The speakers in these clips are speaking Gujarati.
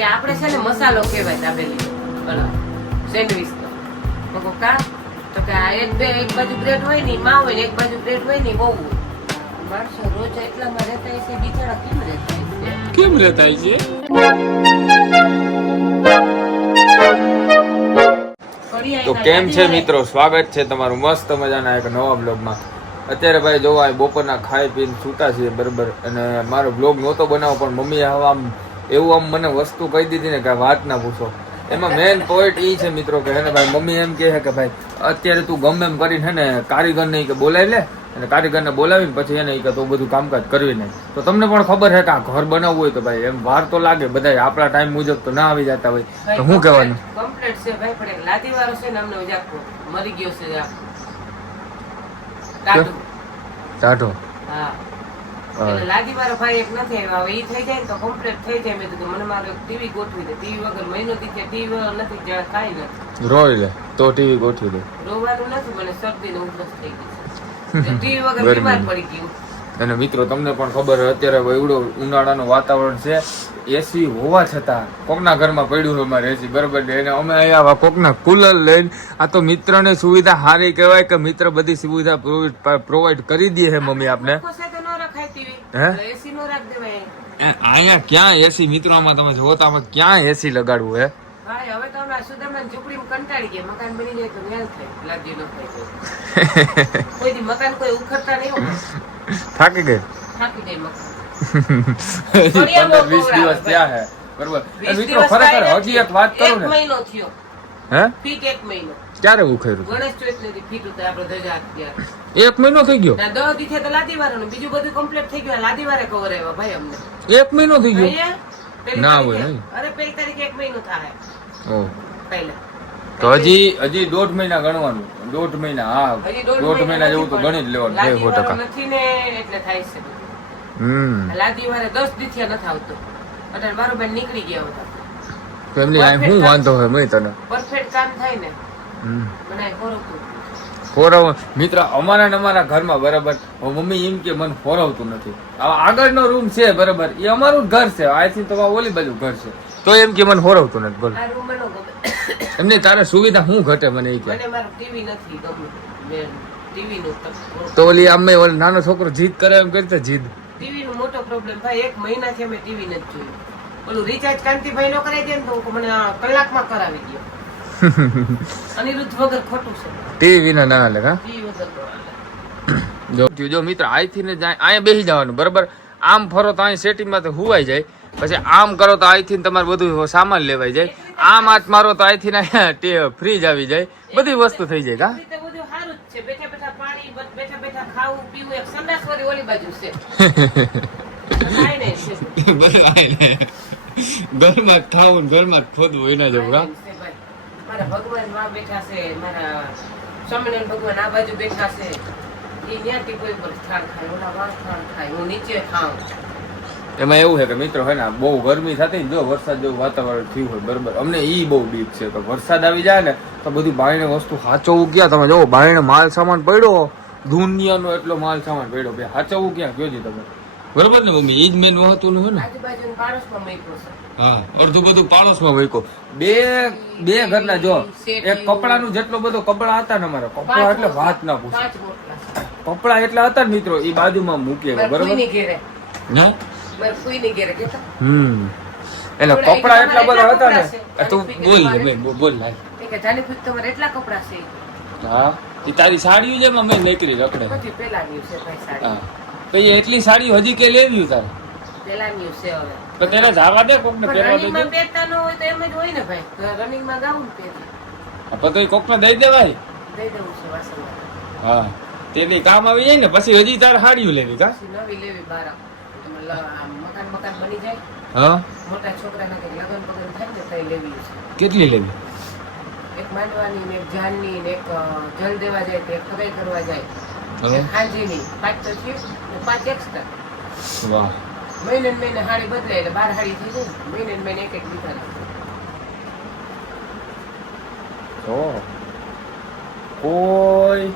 કે આપણે છે ને મસાલો કહેવાય દાબેલી સેન્ડવીચ તો કા તો કે આ એક બાજુ બ્રેડ હોય ને માં હોય ને એક બાજુ બ્રેડ હોય ને બહુ માણસો રોજ એટલામાં રહેતા છે બિચારા કેમ રહેતા છે તો કેમ છે મિત્રો, સ્વાગત છે તમારું મસ્ત મજાના એક નવા બ્લોગમાં. અત્યારે ભાઈ જોવા બપોરના ખાઈ પીને સૂતા છીએ બરાબર, અને મારો બ્લોગ નહોતો બનાવો પણ મમ્મીએ હવે આમ એવું આમ મને વસ્તુ કહી દીધી ને કે વાત ના પૂછો. એમાં મેન પોઈન્ટ એ છે મિત્રો કે હે ને ભાઈ મમ્મી એમ કહે કે ભાઈ અત્યારે તું ગમે એમ કરીને હે ને કારીગરને કે બોલાવી લે, અને કારીગરને બોલાવીને પછી એને કે તું બધું કામકાજ કરવી નહીં. તો તમને પણ ખબર છે કે આ ઘર બનાવવું હોય તો ભાઈ એમ વાર તો લાગે, બધા આપણા ટાઈમ મુજબ તો ના આવી જતા હોય. તો શું કહેવાનું કમ્પ્લીટ છે ભાઈ, પણ લાદી વાળો છે ને અમને જાગતો મરી ગયો છે ટાઢો. હા એટલે લાદી વાળો ભાઈ એક નથી આવ્યો. હવે ઈ થઈ જાય ને તો કમ્પ્લીટ થઈ જાય. મેં કીધું મને મારે ટીવી ગોઠવી દે. ટીવી વગર મહિનો થી ટીવી વગર નથી જ્યાં કાંઈ નથી. રોઈ લે તો ટીવી ગોઠવી દે. રોવાનું નથી, મને શરદી ને ઉધરસ થઈ ગઈ છે. ટીવી વગર બીમાર પડી ગયું. અને મિત્રો તમને પણ ખબર અત્યારે એવડો ઉનાળાનું વાતાવરણ છે, એસી હોવા છતાં કોકના ઘરમાં પડ્યું હોય અમારે એસી બરાબર, એને અમે અહીંયા કોકના કુલર લઈને આ તો મિત્રને સુવિધા સારી કહેવાય કે મિત્ર બધી સુવિધા પ્રોવાઈડ કરી દે છે મમ્મી આપને. અહીંયા ક્યાં એસી મિત્રો, આમાં તમે જોવો તો આમાં ક્યાં એસી લગાડવું હે ભાઈ? હવે તો સુદામાની ઝૂંપડીમાં કંટાળી ગયા. મકાન બની જાય તો ન્યાલ થાય, લાગી ન થાય. કોઈ દી મકાન કોઈ ઉખડતા નહીં હોય. થાકી ગઈ મકાન 15-20 દિવસ થયા હે બરોબર. મિત્રો ખરેખર હજી એક વાત કરું ને, મહિનો થયો હે ફીટ 1 મહિનો ક્યારે ઉખેર્યું? ગણેશ ચોથની ફીટ ઉતા આપણે ધજા અત્યારે 1 મહિનો થઈ ગયો. ના 10 દી તો લાદી વાળાનું બીજું બધું કમ્પ્લીટ થઈ ગયું. લાદી વાળા કવર આવ્યા ભાઈ અમને. 1 મહિનો થઈ ગયો ના હોય નહીં. અરે પહેલી તારીખે 1 મહિનો થાય. ઓ પહેલા તો હજી 1.5 મહિના ગણવાનું. 1.5 મહિના, હા 1.5 મહિના જેવું તો ગણી જ લેવાનું. 100% નથી ને એટલે થાય છે. લાદી વાળા 10 દી થયા નથી આવતો. અત્યારે બરોબર નીકળી ગયા હતા. ફેમિલી આ હું વાંધો હોય મેં તને પરફેક્ટ કામ થાય ને મને ફોરવ. મિત્ર અમારા ઘરમાં બરાબર મમ્મી એમ કે મને ફોરવતું નથી. આગળનો રૂમ છે બરાબર, એ અમારું ઘર છે. આથી તો ઓલી બાજુ ઘર છે, તો એમ કે મને ફોરવતું નથી. બોલ એમને તારે સુવિધા શું ઘટે મને એ કે? ટીવી નથી ગમે ટીવી નું તો ઓલી અમે ઓલો નાનો છોકરો જીદ કરે એમ કરતા જીદ. ટીવી નો મોટો પ્રોબ્લેમ ભાઈ. 1 મહિનાથી અમે ટીવી નથી જોયું. ઓલું રિચાર્જ કાંતિભાઈ નો કરાવી દે ને તો મને કલાકમાં કરાવી દે. અનિરુદ્ધ વગર ખોટું છે. ટીવી વિના ના હાલે. હા ટીવી વગર જો મિત્ર અહીંથી ને જાય અહીંયા બેસી જવાનું બરાબર. આમ ફરો તો અહીં સેટિંગમાં તો હુવાઈ જાય. પછી આમ કરો તો અહીંથી તમારે બધું સામાન લેવાઈ જાય. આમ હાથ મારો તો અહીંથી અહીંયા ફ્રીજ આવી જાય, બધી વસ્તુ થઈ જાય. હા બધું સારું જ છે. બેઠા બેઠા પાણી, બેઠા બેઠા ખાવું પીવું. એક સંડાસ વાળી ઓલી બાજુ છે. ઘરમાં ખાવું ઘરમાં ખોદવું એના જેવું. મારા ભગવાન માં બેઠા છે, મારા સ્વામિનારાયણ ભગવાન આ બાજુ બેઠા છે. એ ત્યાંથી કોઈ પર સ્થાન ખાય, ઓલા વાર સ્થાન ખાય, હું નીચે ખાઉં. એમાં એવું છે કે મિત્રો હે ને બહુ ગરમી થતી જો વરસાદ જેવું વાતાવરણ થયું હોય બરોબર, અમને ઈ બહુ બીક છે કે વરસાદ આવી જાય ને તો બધી બાયણે વસ્તુ સાચવવું ક્યાં? તમે જોવો બાયણે માલ સામાન પડ્યો, દુનિયાનો એટલો માલ સામાન પડ્યો, બે સાચવવું ક્યાં કયો જી તમે? બરોબર ને મમ્મી? ઈ જ મેન વસ્તુ ને આજુબાજુ પાડોશમાં મૂક્યો છે. હા અડધું બધું પાડોશમાં મૂક્યો. બે ઘરના જો એક કપડાનું જેટલો બધો કપડા હતા ને અમારા કપડા એટલે વાત ના પૂછો. કપડા એટલા હતા ને મિત્રો એ બાજુમાં મૂકી બરોબર. હા એટલે કપડા એટલા બધા હતા ને. તું બોલ લાય કે જાની પૂછ તમારે એટલા કપડા છે. હા એ તારી સાડીઓ જેમ અમે નીકળી રખડે. પછી પેલાની છે ભાઈ સાડી. હા તો એટલી સાડીઓ હજી કે લેવી તારે? પેલાની છે હવે તો તેને જવા દે, કોકને પહેરવા દે. રનિંગમાં પહેરતા ન હોય તો એમ જ હોય ને ભાઈ. રનિંગમાં ગાઉન પહેરી તો એ કોકને દઈ દેવાય. દઈ દેવું છે વાસણ. હા તેની કામ આવી જાય ને પછી હજી તારે સાડીઓ લેવી. કા નવી લેવી બારા મકાન બની જાય. હા મોટા છોકરાના કઈ લગન પગન થાય ને તો લેવી છે. કેટલી લેવી? એક માંડવાની ને એક જાનની ને એક જલ દેવા જાય તો એક ખરાઈ કરવા જાય, એક હાંજીની 5 તો થયું ને 5 એક્સ્ટ્રા. વાહ. મહિને મહિને હાડી બદલાય એટલે 12 હાડી થઈ જાય. મહિને મહિને એક લીધા. કોઈ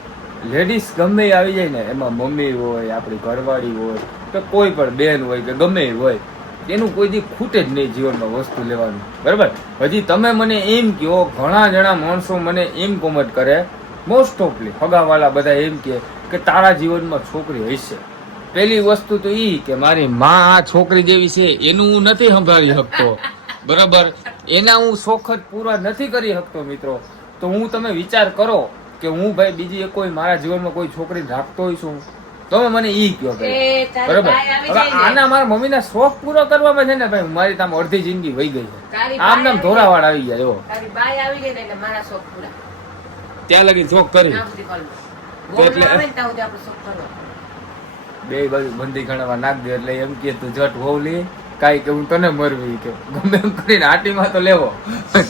લેડીઝ ગમે આવી જાય ને, એમાં મમ્મી હોય, આપણી ઘરવાળી હોય કે કોઈ પણ બેન હોય કે ગમે હોય, એનું કોઈ દી ખૂટે જ નહીં જીવનમાં વસ્તુ લેવાનું, બરાબર. હજી તમે મને એમ કહો, ઘણા જણા માણસો મને એમ કોમેન્ટ કરે, મોસ્ટ ઓફલી હગાવાલા બધા એમ કે તારા જીવનમાં છોકરી હશે. પેલી વસ્તુ તો ઈ કે મારી માં આ છોકરી જેવી છે એનું હું નથી સંભાળી શકતો, બરાબર. એના હું શોખ જ પૂરા નથી કરી શકતો મિત્રો. તો હું તમે વિચાર કરો કે હું ભાઈ બીજી કોઈ મારા જીવનમાં કોઈ છોકરી રાખતો હોય છું, તમે મને ઈ કહો ભાઈ, બરાબર. હવે આના મારા મમ્મીના શોખ પૂરો કરવામાં છે ને ભાઈ મારી તામ અડધી જિંદગી વહી ગઈ છે. આમ નામ ધોરાવાળ આવી ગયા જો ત્યાં લગી શોખ કરી બે બાજુ બંધી ગણવા નાખ દે એટલે એમ કે તું જટ હોવ લે કાઈ કે હું તને મરવી કે ગમે એમ કરીને આટીમાં તો લેવો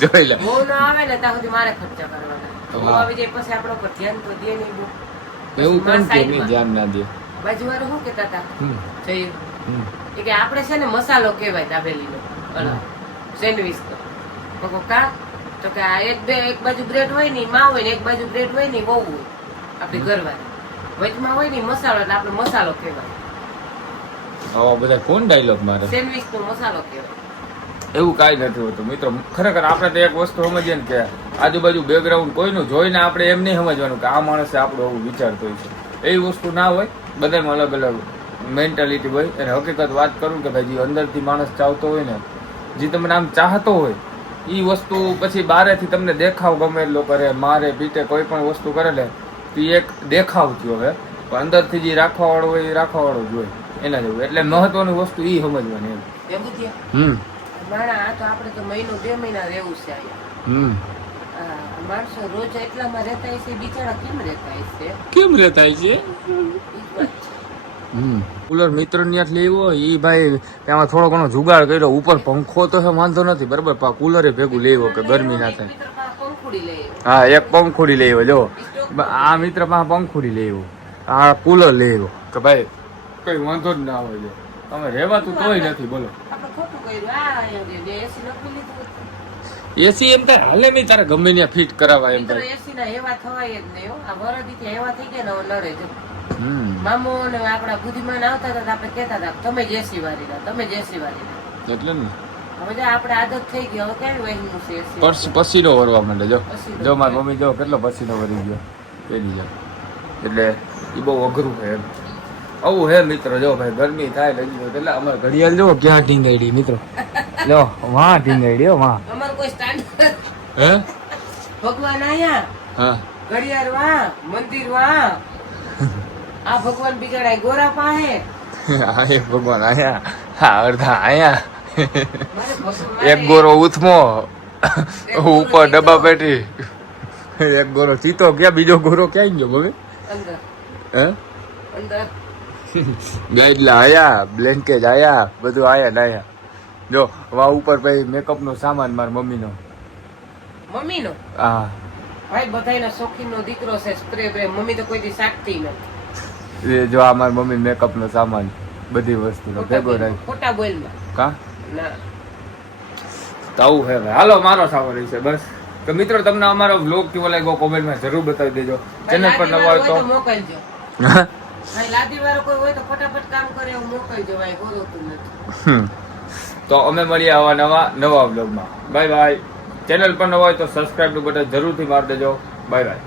જોઈ લે. બહુ ના આવે ને ત્યાં સુધી મારે ખર્ચા કરવાના. બહુ આવી જાય પછી આપણા પર ધ્યાન તો દે નહીં બહુ. એવું કેમ કે નહીં ધ્યાન ના દે. બાજુવાળા શું કહેતા હતા જયું કે આપણે છે ને મસાલો કહેવાય દાબેલીનો સેન્ડવીચ તો કા તો કે આ એક બાજુ બ્રેડ હોય ને માં હોય ને એક બાજુ બ્રેડ હોય ને બહુ હોય આપણી ઘરવાળી વચમાં હોય ને મસાલો એટલે આપણે મસાલો કહેવાય. આવા બધા કોણ ડાયલોગ મારે? સેન્ડવીચ નો મસાલો કહેવાય. એવું કાંઈ નથી હોતું મિત્રો. ખરેખર આપણે તો એક વસ્તુ સમજીએ ને કે આજુબાજુ બેકગ્રાઉન્ડ કોઈનું જોઈને આપણે એમ નહીં સમજવાનું કે આ માણસે આપણું આવું વિચારતો હોય છે. એવી વસ્તુ ના હોય. બધામાં અલગ અલગ મેન્ટાલિટી હોય. અને હકીકત વાત કરું કે ભાઈ જે અંદરથી માણસ ચાહતો હોય ને, જે તમને આમ ચાહતો હોય એ વસ્તુ પછી બહારેથી તમને દેખાવ ગમે એટલો કરે, મારે પીટે કોઈ પણ વસ્તુ કરે ને એ એક દેખાવ થયો હવે, પણ અંદરથી જે રાખવા વાળો હોય એ રાખવા વાળો જ હોય એના જેવું. એટલે મહત્વની વસ્તુ એ સમજવાની એમ. માણા આ તો આપણે તો મહિનો 2 મહિના રહેવું છે અહીંયા. માણસો રોજ એટલામાં રહેતા છે, બિચારા કેમ રહેતા છે? કુલર મિત્ર ની લેવો એ ભાઈ એમાં થોડો ઘણો જુગાડ કર્યો. ઉપર પંખો તો વાંધો નથી, બરાબર. કુલરે ભેગું લેવો કે ગરમી ના થાય. હા, એક પંખોડી લેવો. જો આ મિત્ર પાસે પંખોડી લેવો, આ કુલર લેવો કે ભાઈ કઈ વાંધો જ ના આવે. તમે રહેવાતું તોય નથી બોલો. એસી એમ થાય હાલે નહીં, તારે ગમે ત્યાં ફિટ કરાવવા એમ થાય. એસી ના એવા થવાય જ નહીં. આ વરદી એવા થઈ ગયા ને લડે છે. મામો ને આપડા બુદ્ધિમાન આવતા હતા આપણે કહેતા હતા તમે જ એસી વાળી ના, તમે જ એસી વાળી ના. એટલે ને હવે આપણે આદત થઈ ગઈ. હવે કેવી વહેલું છે એસી. પસીનો વરવા માંડે. જો મારી મમ્મી જો કેટલો પસીનો વરી ગયો પેલી જાય. એટલે એ બહુ અઘરું છે એમ. આવું હે મિત્રો. જો ભાઈ ગરમી થાય લગી એટલે અમારે ઘડિયાળ જો ક્યાં ટીંગાડી મિત્રો. લો વાં ટીંગાડી હો વાં. અમાર કોઈ સ્ટાન્ડ હે ભગવાન આયા. હા, ઘડિયાળ વાં, મંદિર વાં. આ ભગવાન બિગાડાય ગોરા પાસે. હા, એક ભગવાન આયા. હા, અડધા આયા. એક ગોરો ઉથમો ઉપર ડબ્બા પેટી. એક ગોરો ચીતો ક્યાં, બીજો ગોરો ક્યાં ગયો મમ્મી? અંદર. હે અંદર ગાઈડલા આયા, બ્લેન્કેટ આયા, બધું આયા ને આયા. જો વા ઉપર ભાઈ મેકઅપ નો સામાન મારા મમ્મીનો. મમ્મીનો? હા ભાઈ બધાયનો શોખીનનો દીકરો છે. સ્પ્રે બ્રે મમ્મી તો કોઈ દી સાકતી નથી. એ જો આ મારા મમ્મી મેકઅપ નો સામાન બધી વસ્તુનો ભેગો રહી. ખોટા બોલમાં કા ના તાવું હે ભાઈ. હાલો મારો સાવર છે બસ. તો મિત્રો તમને અમારો વ્લોગ કેવો લાગ્યો કોમેન્ટમાં જરૂર બતાવી દેજો. ચેનલ પર નવા હોય તો મોકલજો. ભાઈ લાદી વાળો કોઈ હોય તો ફટાફટ કામ કરે એવું મોકલજો. ભાઈ બોલતું નથી. તો અમે મળીએ આવા નવા વ્લોગમાં. Bye bye. ચેનલ પર નવા હોય તો સબસ્ક્રાઇબ નું બટન જરૂરથી મારી દેજો. Bye bye.